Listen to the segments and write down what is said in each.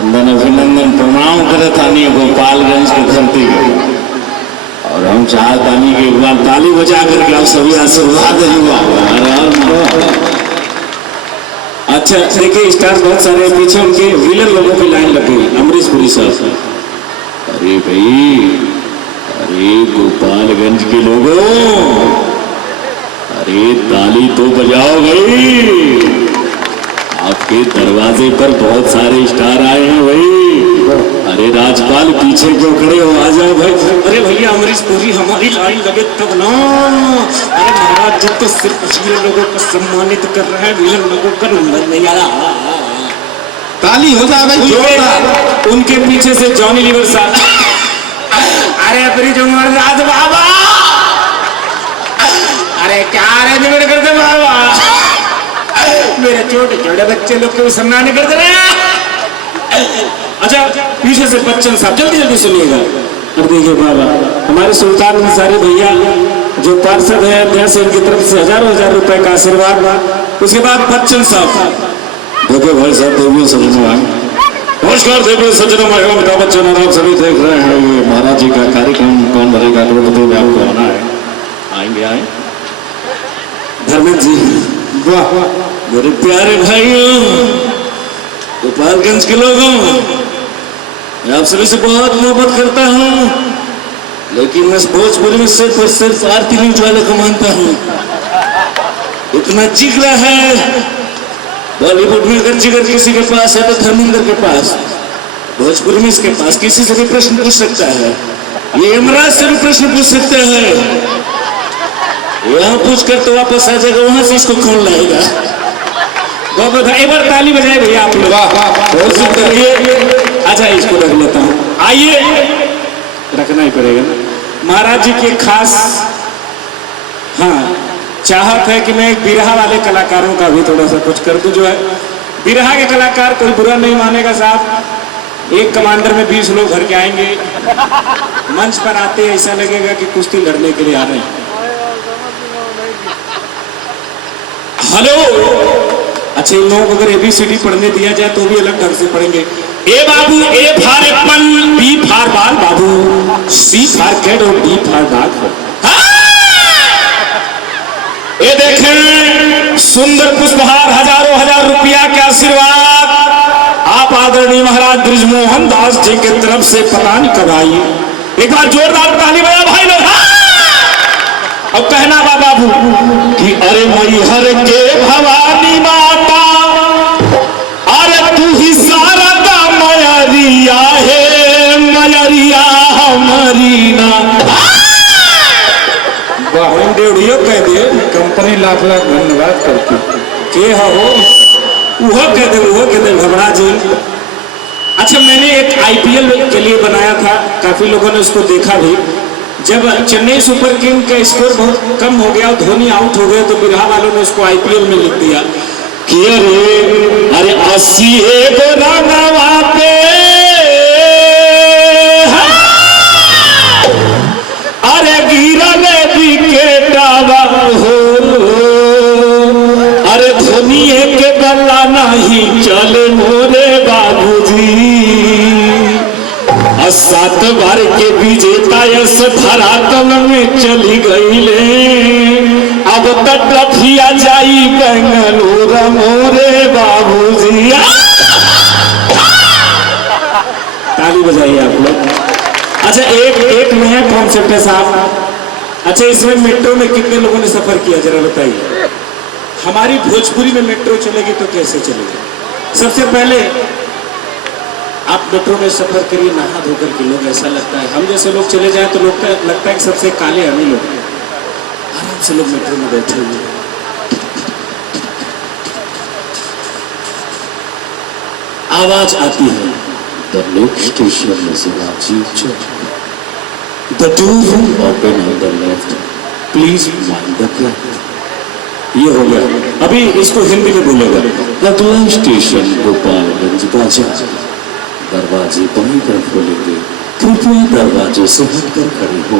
वंदन अभिनंदन प्रणाम करे तानी गोपालगंज के धरती के। और हम चाहतानी कि एक बार ताली बजा करके आप सभी आशीर्वाद हुआ। अच्छा देखिए स्टार बहुत सारे पीछे उनके विलन लोगों की लाइन लगी। अमरीश पुरी साहब, अरे भाई, अरे गोपालगंज के लोगों, अरे ताली तो बजाओ भाई, आपके दरवाजे पर बहुत सारे स्टार आए हैं भाई। अरे राजपाल पीछे क्यों खड़े हो, आ जाओ भाई। अरे भैया अमरीश पुरी हमारी लाइन लगे तब ना। अरे महाराज जो तो सिर्फ हीरो लोगों को सम्मानित कर रहे हैं, विलन लोगों का नंबर नहीं आ रहा। ताली हो जाए भाई। उनके पीछे से जॉनी लीवर साहब, अरे अपनी जो राज बाबा, अरे क्या अरेंजमेंट करते बाबा, मेरे छोटे छोटे बच्चे लोग को सम्मान करते रहे। अच्छा पीछे से बच्चन साहब जल्दी जल्दी सुनिएगा। अब देखिए बाबा, हमारे सुल्तान अंसारी भैया जो पार्षद है अध्यक्ष, इनकी तरफ से हजारों हजार रुपए का आशीर्वाद। उसके बाद बच्चन साहब, देखिए भाई साहब, देवियों सज्जनों, नमस्कार देवियों सज्जनों, मैं अमिताभ बच्चन और आप सभी देख रहे हैं ये महाराज जी का कार्यक्रम कौन भरेगा करोड़पति में आपको आना है। आएंगे आए धर्मेंद्र जी, वाह मेरे प्यारे भाइयों, गोपालगंज के लोगों, मैं आप सभी से बहुत मोहब्बत करता हूँ, लेकिन मैं भोजपुरी में सिर्फ और सिर्फ आरती न्यूज वाले को मानता हूँ। इतना जिगरा है, बॉलीवुड में अगर जिगर किसी के पास है तो धर्मेंद्र के पास, भोजपुरी में इसके पास किसी से भी प्रश्न पूछ सकता है, ये यमराज से भी प्रश्न पूछ सकता है। यहाँ पूछ कर तो वापस आ जाएगा, वहां से इसको खोल लाएगा। बहुत एक बार ताली बजाए भैया आप लोग, बहुत सुंदर। अच्छा इसको रख लेता हूँ, आइए, रखना ही पड़ेगा। महाराज जी के खास हाँ चाहत है कि मैं एक बिरहा वाले कलाकारों का भी थोड़ा सा कुछ कर दूं। जो है बिरहा के कलाकार कोई बुरा नहीं मानेगा साहब। एक कमांडर में 20 लोग भर के आएंगे, मंच पर आते ऐसा लगेगा कि कुश्ती लड़ने के लिए आ रहे हैं। हेलो, अच्छा इन लोगों को अगर ABCD पढ़ने दिया जाए तो भी अलग ढंग से पढ़ेंगे। ए बाबू, A for apple, B for ball बाबू, सी फॉर कैट और डी फॉर डॉग। ये देखें सुंदर पुष्पहार, हजारों हजार रुपया के आशीर्वाद आप आदरणीय महाराज ब्रिजमोहन दास जी के तरफ से पता नहीं कब आई। एक बार जोरदार ताली बजा भाई लोग। अब कहना बाबू कि अरे मैहर के भवानी माता, अरे तू ही शारदा मयरिया है, मयरिया हमारी ना। डेढ़ियो कह दे, कंपनी लाख लाख धन्यवाद करती के हो वो कह दे घबरा जी। अच्छा मैंने एक IPL के लिए बनाया था, काफी लोगों ने उसको देखा भी। जब चेन्नई सुपर किंग का स्कोर बहुत कम हो गया और धोनी आउट हो गए तो बिरहा वालों ने उसको IPL में लिख दिया कि अरे 80 पे अरे गिरल विकेटवा हो, अरे धोनी के गला नहीं चले मोरे बाबूजी। 7 बार के विजेता यश धरातल में चली गई ले, अब तक रखिया जाई बेंगलुरु मोरे बाबूजी। ताली बजाइए आप लोग। अच्छा एक नया कॉन्सेप्ट है साहब। अच्छा इसमें मेट्रो में कितने लोगों ने सफर किया जरा बताइए। हमारी भोजपुरी में मेट्रो चलेगी तो कैसे चलेगी? सबसे पहले आप मेट्रो में सफर करिए, नहा धोकर के लोग, ऐसा लगता है हम जैसे लोग चले जाए तो लोग लगता है कि सबसे काले हम ही लोग। आराम से लोग मेट्रो में बैठे हुए, आवाज आती है the next station is Rajiv Chowk, the door open on the left, please mind the gap. ये हो गया। अभी इसको हिंदी में बोलेगा, अगला स्टेशन गोपालगंज बाजार, दरवाजे बाईं तरफ खोलेंगे, कृपया दरवाजे से हटकर खड़े हो।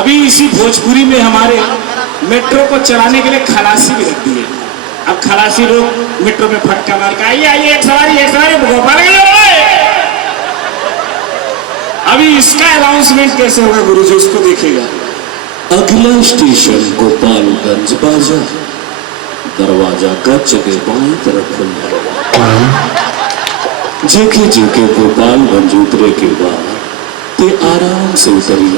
अभी इसी भोजपुरी में हमारे मेट्रो को चलाने के लिए खलासी भी रख दी है। अब खलासी लोग मेट्रो में फटका मार के आइए एक सवारी गोपालगंज अभी इसका अनाउंसमेंट कैसे होगा गुरुजी, इसको देखिएगा। अगला स्टेशन गोपालगंज बाजार, दरवाजा कच्च के बाई तरफ खुल जाएगा। जेके जेके गोपालगंज उतरे के बाद ते आराम से उतरी,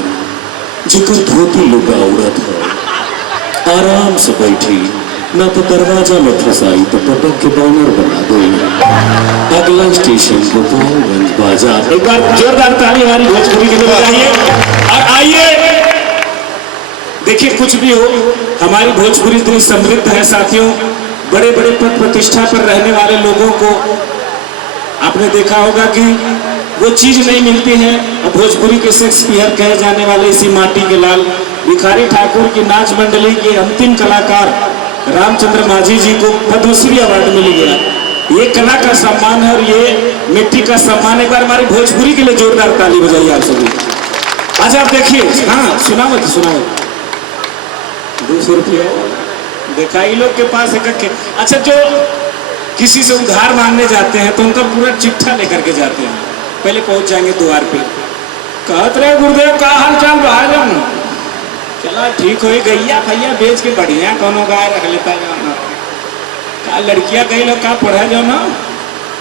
जिकर धोती लुगा उड़त है आराम से बैठी, ना तो दरवाजा में फंसाई तो पटक के बानर बना दो। अगला स्टेशन गोपालगंज बाजार। एक बार जोरदार ताली हमारी भोजपुरी के लिए बजाइए। और आइए देखिए, कुछ भी हो हमारी भोजपुरी इतनी समृद्ध है साथियों। बड़े बड़े पद प्रतिष्ठा पर रहने वाले लोगों को आपने देखा होगा कि वो चीज नहीं मिलती है। और भोजपुरी के शेक्सपियर कहे जाने वाले इसी माटी के लाल भिखारी ठाकुर की नाच मंडली के अंतिम कलाकार रामचंद्र माझी जी को पद्मश्री अवार्ड मिल गया। ये कला का सम्मान है और ये मिट्टी का सम्मान। एक बार हमारी भोजपुरी के लिए जोरदार ताली बजाइए आप सभी। आज आप देखिए, हाँ सुनाओ 200 रुपया देखा ही लोग के पास एक। अच्छा, जो किसी से उधार मांगने जाते हैं तो उनका पूरा चिट्ठा लेकर के जाते हैं। पहले पहुंच जाएंगे द्वार पे, कहत रहे गुरुदेव का हाल चाल बाहर, चला ठीक हो गैया भैया बेच के बढ़िया कोनो गाय रख लेता है। का लड़कियां कई लोग का पढ़ा जाओ ना,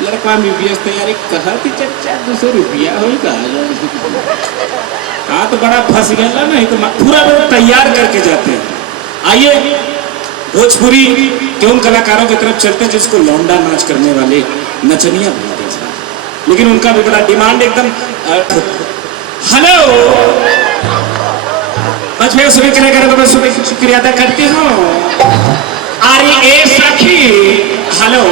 लड़का बीबीएस तैयारी कहती चच्चा 200 रुपया हो हाँ तो बड़ा फंस गया नहीं तो पूरा तैयार करके जाते हैं। आइए भोजपुरी के उन कलाकारों की तरफ चलते हैं जिसको लौंडा नाच करने वाले नचनिया बोलते हैं, लेकिन उनका भी बड़ा डिमांड एकदम। हेलो बचपन सुबह के लेकर मैं सुबह शुक्रिया अदा करती हूँ। अरे ए सखी, हेलो,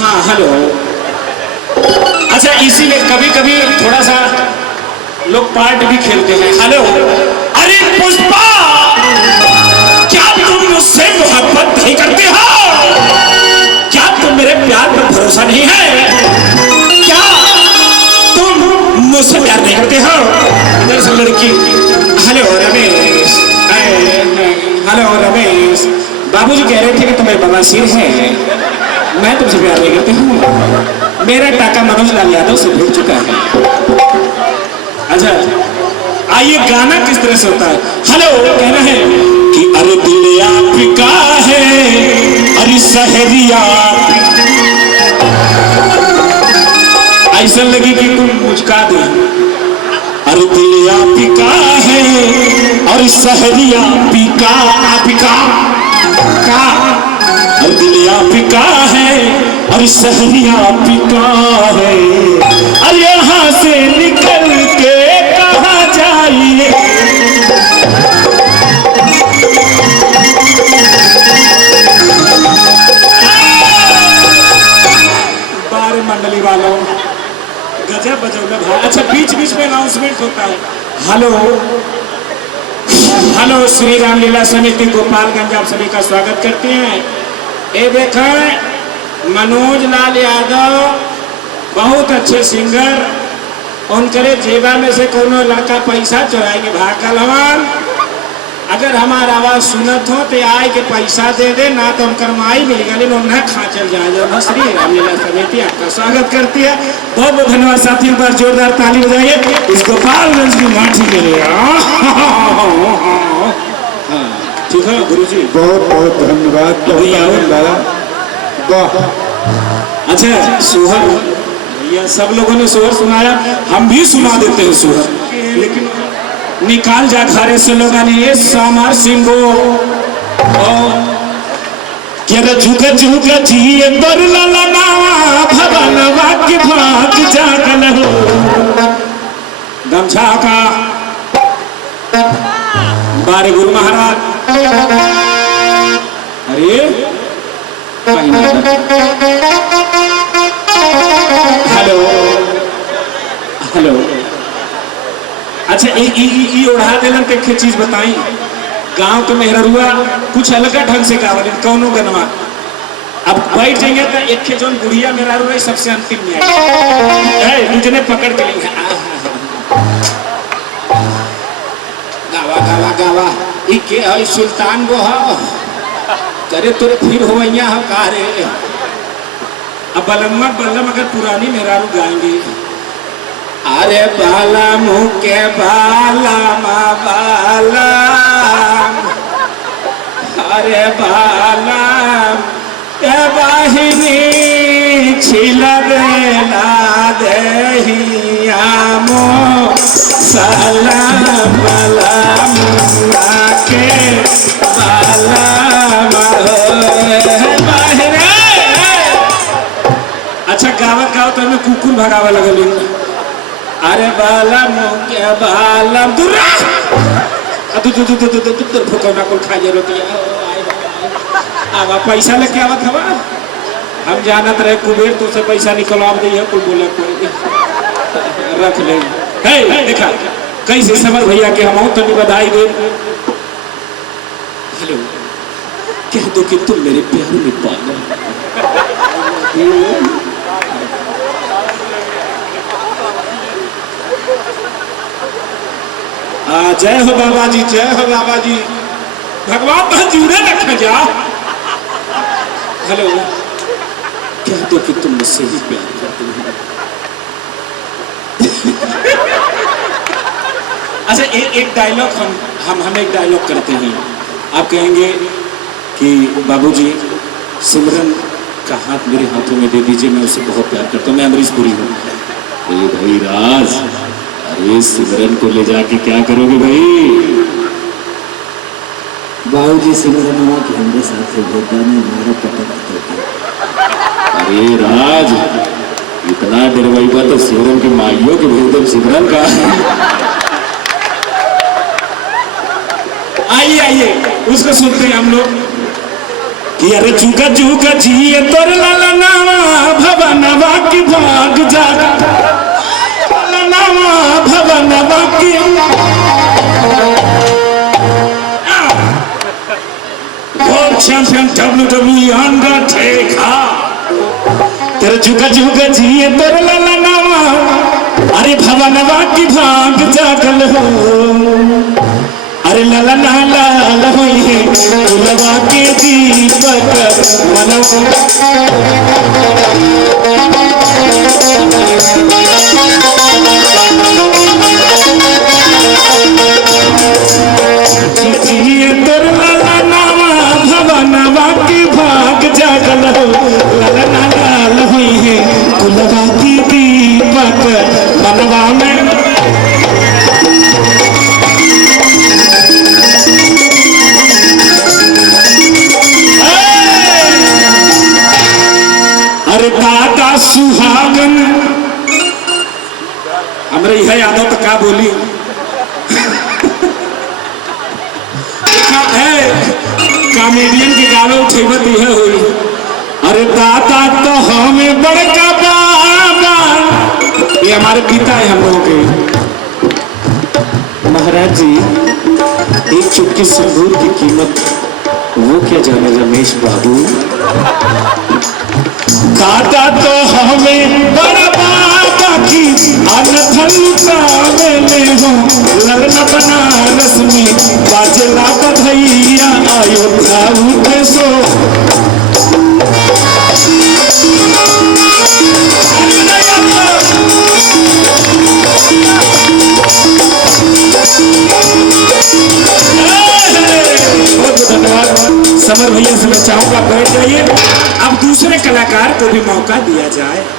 हाँ हेलो। अच्छा, इसी में कभी कभी थोड़ा सा लोग पार्ट भी खेलते हैं। हेलो, अरे पुष्पा, क्या तुम मुझसे मोहब्बत नहीं करते हो? क्या तुम मेरे प्यार पर भरोसा नहीं है? क्या तुम मुझसे प्यार नहीं करते हो? दरअसल लड़की, हेलो रमेश, हेलो रमेश, बाबूजी कह रहे थे कि तुम्हें बवासीर है, मैं तुमसे प्यार नहीं करती हूँ। मेरा टाका मनोज लाल यादव से भिड़ चुका है। अच्छा, आइए गाना किस तरह से होता है। हेलो कहना है कि अरे दिल आपका है, अरे सहरिया, ऐसा लगे कि तुम मुझका दे। अरे दिल आपका है और सहरिया पिका पिका का, और दिल आपका है और सहरिया पिका है। और यहाँ से निकल के कहाँ जाइए? बारे मंडली वालों गजब बजौला भाई। अच्छा, बीच बीच में अनाउंसमेंट होता है। हेलो हेलो, श्री रामलीला समिति गोपालगंज आप सभी का स्वागत करते हैं। ये देखें मनोज लाल यादव बहुत अच्छे सिंगर, उनके जेबा में से कोनो लड़का पैसा चुराएंगे भागल हवन। अगर हमारा आवाज सुनत हो तो आए के पैसा दे दे, ना तो हम करमाई मिल गए उन्हें खा चल जाए। जो श्री रामलीला समिति आपका स्वागत करती है। बहुत बहुत धन्यवाद साथियों, पर जोरदार ताली बजाइए इस गोपालगंज की माटी के लिए। ठीक है गुरु जी, बहुत बहुत धन्यवाद वाह। अच्छा, सोहर भैया सब लोगों ने सोहर सुनाया, हम भी सुना देते हैं सोहर, लेकिन निकाल जा खारे से लोगों ने ये सामार सिंगो क्या झुक झुक जिए बरला लगावा भवनवा के भाग जागल हो गमछा का बारे गुरु महाराज। अरे हेलो हेलो, अच्छा ई ओढ़ा देलन के एक चीज बताई। गांव के मेहरुआ कुछ अलग ढंग से गावल कौनो गनवा। अब बैठ जाएंगे तो एक के जोन बुढ़िया मेहरुआ सबसे अंतिम में है, मुझे पकड़ के लिए गावा गावा गावा ई के है सुल्तान वो है करे तोरे फिर हो हो का रे। अब बलम्मा बल्लम अगर पुरानी मेहरारू गाएंगे अरे बाला मुके बाला मा बाला, अरे बाला के बाहिनी छिलबेला देहिया मो सलाम बाला मुआ के बाला बाहरे। अच्छा गावत गावत में कुकुर भगावे लगल। अरे बाला मुके बाला दुर्रा भुकौना को खा जरूरत अब पैसा लेके आवत हवा। हम जानत रहे कुबेर तो से पैसा निकलवा दी है, कोई बोले कोई रख ले। हे देखा कैसे समर भैया के हम तो बधाई दे। हेलो कह दो कि तुम मेरे प्यार में पागल। जय हो बाबा जी, जय हो बाबा जी, भगवान मंजूरे रखे जा। हेलो क्या तो कि तुम मुझसे ही प्यार करते हो। अच्छा एक डायलॉग हम एक डायलॉग करते हैं। आप कहेंगे कि बाबूजी सिमरन का हाथ मेरे हाथों में दे दीजिए, मैं उससे बहुत प्यार करता हूँ, मैं अमरीश पुरी हूँ। भाई राज, अरे सिमरन को ले जाके क्या करोगे भाई? बाबूजी सिमरन के हमरे साथ होता नहीं हमारा पता करते। अरे राज इतना डरवाई बात तो सिमरन के माइयों के भेज दो। सिमरन का आइए आइए उसको सुनते हैं हम लोग कि अरे चूका चूका जिए तोर लाला नावा भवनवा की भाग जागा, नावा भवनवा की वर्ल्ड चैंपियन WWE अंडरटेकर। तेरे चूका चूका जिए तोर लाला नावा, अरे भवनवा की भाग जागल हो। अरे लाला नाला लहोई है गुलवा के दीपक मनव। जिए तोर लाला नावा भवनवा की भाग जागल हो। लाला नाला लहोई है गुलवा की दीपक मनवा में। अरे दादा सुहागन हमरे यह यादव तो का बोली कॉमेडियन के गावे उठेबत यह हुई। अरे दादा तो हमें बड़का बाबा, ये हमारे पिता है हम लोगों के। महाराज जी एक चुटकी सिंदूर की कीमत वो क्या जाने रमेश बाबू। दादा तो हमें बड़ा बाबा की अनथलता में हो। ललना बनारस में बाजला बधैया अयोध्या उठे सो। बहुत धन्यवाद। समर भैया से मैं चाहूंगा बैठ जाइए। अब दूसरे कलाकार को भी मौका दिया जाए।